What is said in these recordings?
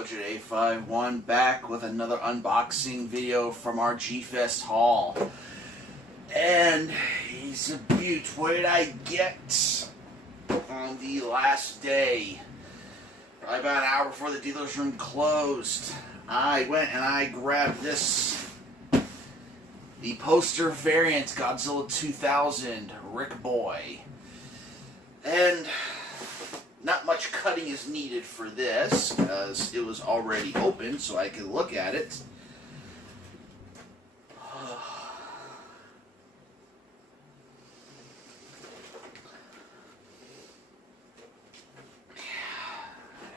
OJ851 back with another unboxing video from our G-Fest haul. And he's a beaut. What did I get on the last day? Probably about an hour before the dealer's room closed. I went and I grabbed this. The poster variant Godzilla 2000 RIC Boy. And not much cutting is needed for this because it was already open so I could look at it.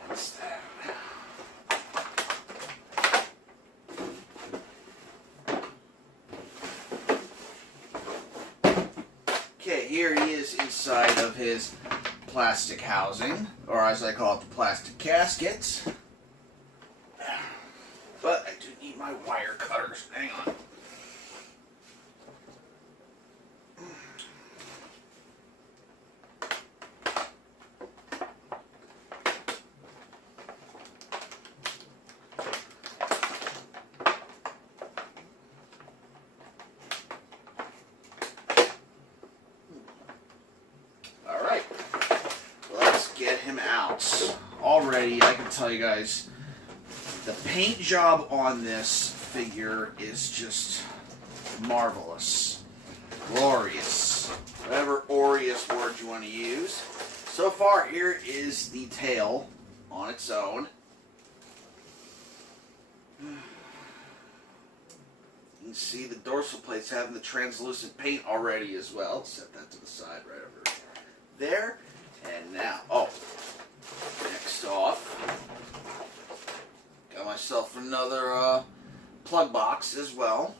That's that. Okay, here he is inside of his plastic housing, or as I call it, the plastic casket. But I do need my wire cutters. Hang on. Get him out. Already, I can tell you guys, the paint job on this figure is just marvelous. Glorious. Whatever aureus word you want to use. So far, here is the tail on its own. You can see the dorsal plates having the translucent paint already as well. Set that to the side right over there. And now, next off, got myself another plug box as well.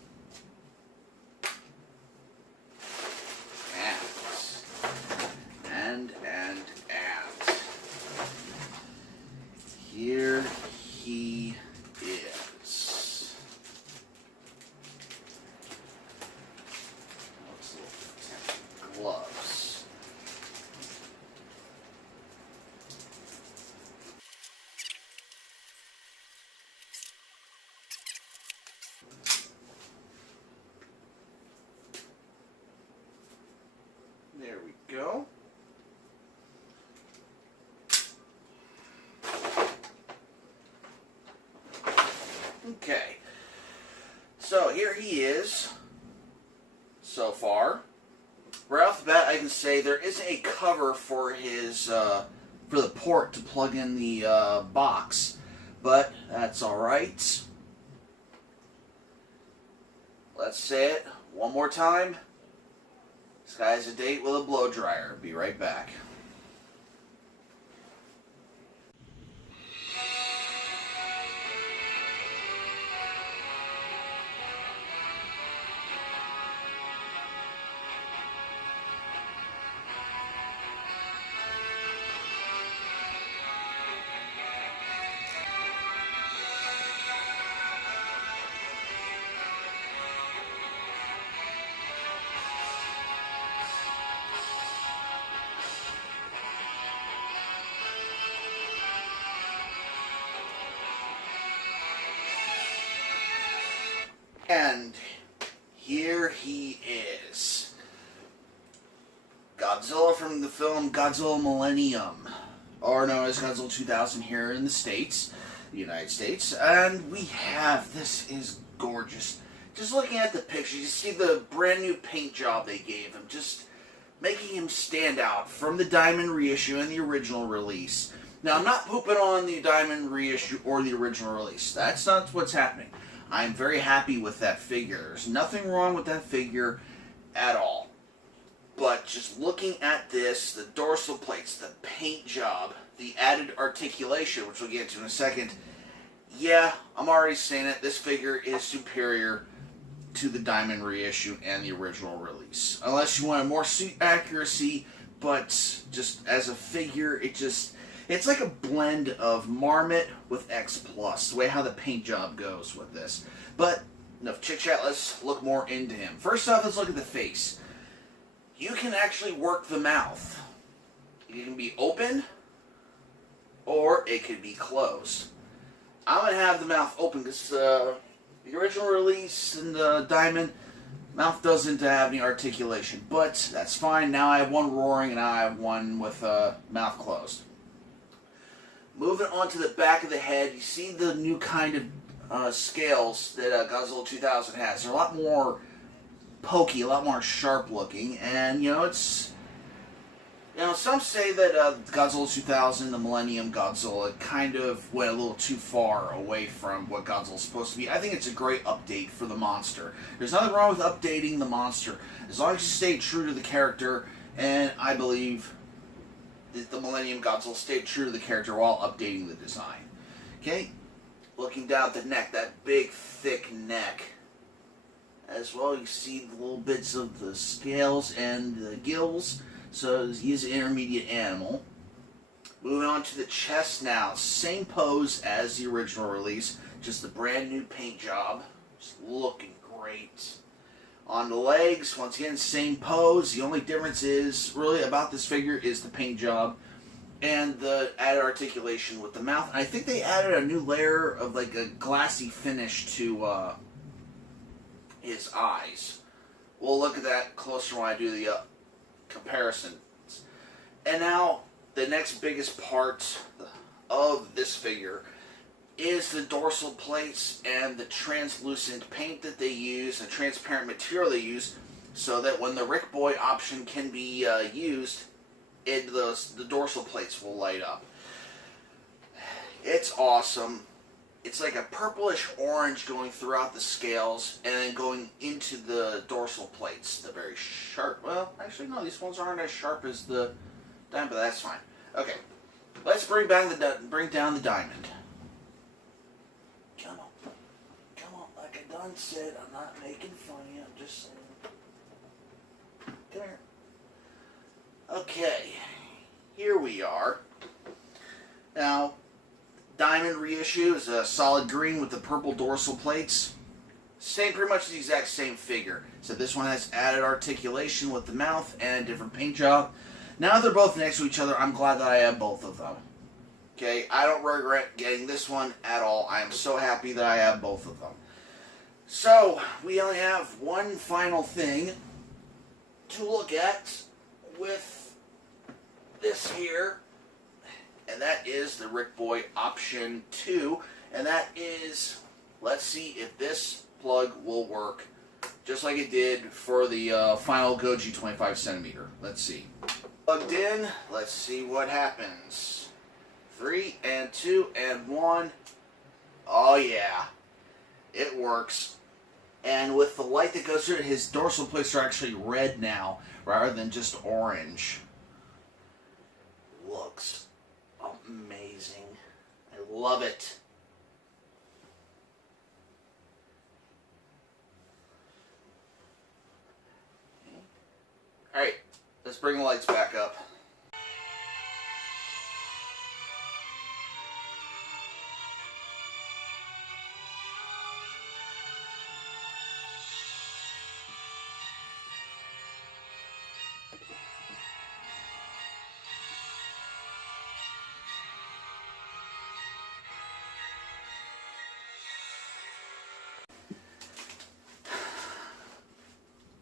And here he is. Looks like gloves. There we go. Okay. So here he is. So far. Right off the bat, I can say there isn't a cover for his for the port to plug in the box, but that's all right. Let's say it one more time. This guy has a date with a blow dryer. Be right back. And here he is. Godzilla from the film Godzilla Millennium, or known as Godzilla 2000 here in the States, the United States. And we have, this is gorgeous. Just looking at the picture, you see the brand new paint job they gave him, just making him stand out from the Diamond reissue and the original release. Now, I'm not pooping on the Diamond reissue or the original release. That's not what's happening. I'm very happy with that figure. There's nothing wrong with that figure at all. But just looking at this, the dorsal plates, the paint job, the added articulation, which we'll get into in a second, yeah, I'm already saying it. This figure is superior to the Diamond reissue and the original release. Unless you want more suit accuracy, but just as a figure, it's like a blend of Marmot with X+, the way how the paint job goes with this. But enough chit-chat, let's look more into him. First off, let's look at the face. You can actually work the mouth. It can be open, or it could be closed. I'm going to have the mouth open because the original release in the Diamond, mouth doesn't have any articulation. But that's fine. Now I have one roaring and now I have one with mouth closed. Moving on to the back of the head, you see the new kind of scales that Godzilla 2000 has. They're a lot more pokey, a lot more sharp looking, and some say that Godzilla 2000, the Millennium Godzilla, kind of went a little too far away from what Godzilla's supposed to be. I think it's a great update for the monster. There's nothing wrong with updating the monster, as long as you stay true to the character, and I believe that the Millennium Godzilla stayed true to the character while updating the design. Okay, looking down at the neck, that big, thick neck. As well, you see the little bits of the scales and the gills. So he's an intermediate animal. Moving on to the chest now. Same pose as the original release. Just a brand new paint job. Just looking great. On the legs, once again, same pose. The only difference is, really, about this figure is the paint job and the added articulation with the mouth. And I think they added a new layer of like a glassy finish to his eyes. We'll look at that closer when I do the comparison. And now, the next biggest part of this figure is the dorsal plates and the translucent paint that they use, the transparent material they use, so that when the RIC Boy option can be used, the dorsal plates will light up. It's awesome. It's like a purplish orange going throughout the scales and then going into the dorsal plates. The very sharp. Well, actually, no, these ones aren't as sharp as the diamond, but that's fine. Okay, let's bring down the diamond. Come on. Like I done said, I'm not making fun of you. I'm just saying. Come here. Okay, here we are. Now, Diamond reissue is a solid green with the purple dorsal plates. Pretty much the exact same figure. So this one has added articulation with the mouth and a different paint job. Now they're both next to each other. I'm glad that I have both of them. Okay, I don't regret getting this one at all. I am so happy that I have both of them. So, we only have one final thing to look at with this here. And that is the RIC Boy option 2. And that is, let's see if this plug will work just like it did for the final Goji 25cm. Let's see. Plugged in. Let's see what happens. 3 and 2 and 1. Oh yeah. It works. And with the light that goes through it, his dorsal plates are actually red now rather than just orange. Looks amazing. I love it. Alright, let's bring the lights back up.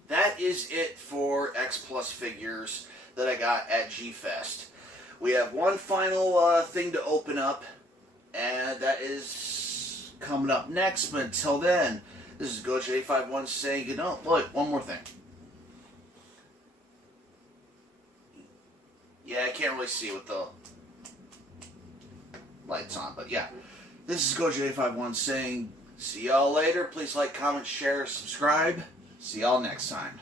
That is it for X Plus figures that I got at G-Fest. We have one final thing to open up, and that is coming up next. But until then, this is Goji851 saying good night. Look, one more thing. Yeah, I can't really see with the lights on, but yeah. This is Goji851 saying see y'all later. Please like, comment, share, subscribe. See y'all next time.